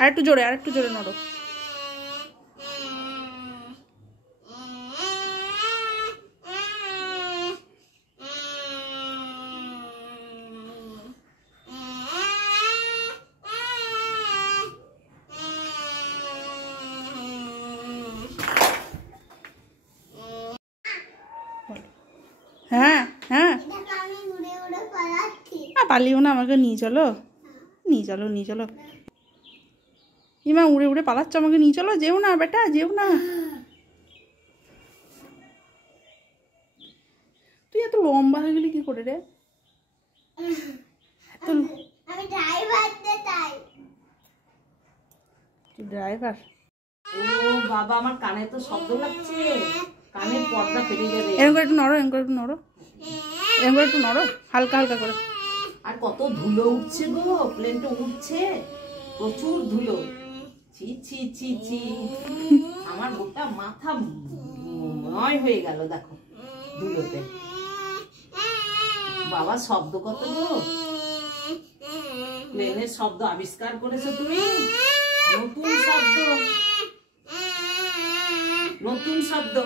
আর একটু জোরে নড়ো। হ্যাঁ হ্যাঁ, পালিও না, আমাকে নিয়ে চলো। ইমা উড়ে উড়ে পালাচ্ছ, আমাকে নিয়ে চলো। যেও না বেটা, যেও না। তুই এত লম্বা হয়ে গেলি কি করে রে? ড্রাইভার? ও বাবা, আমার কানে তো শব্দ লাগছে, কানের পর্দা ফেটে যাবে। এরকম করে একটু নড়ো, হালকা করে। আর কত ধুলো উঠছে গো, প্লেনটা উঠছে, প্রচুর ধুলো। ছি ছি ছি ছি, আমার গোটা মাথা ময় হয়ে গেল দেখো ধুলোতে। বাবা শব্দ কত গো, প্লেনের শব্দ আবিষ্কার করেছো তুমি, নতুন শব্দ।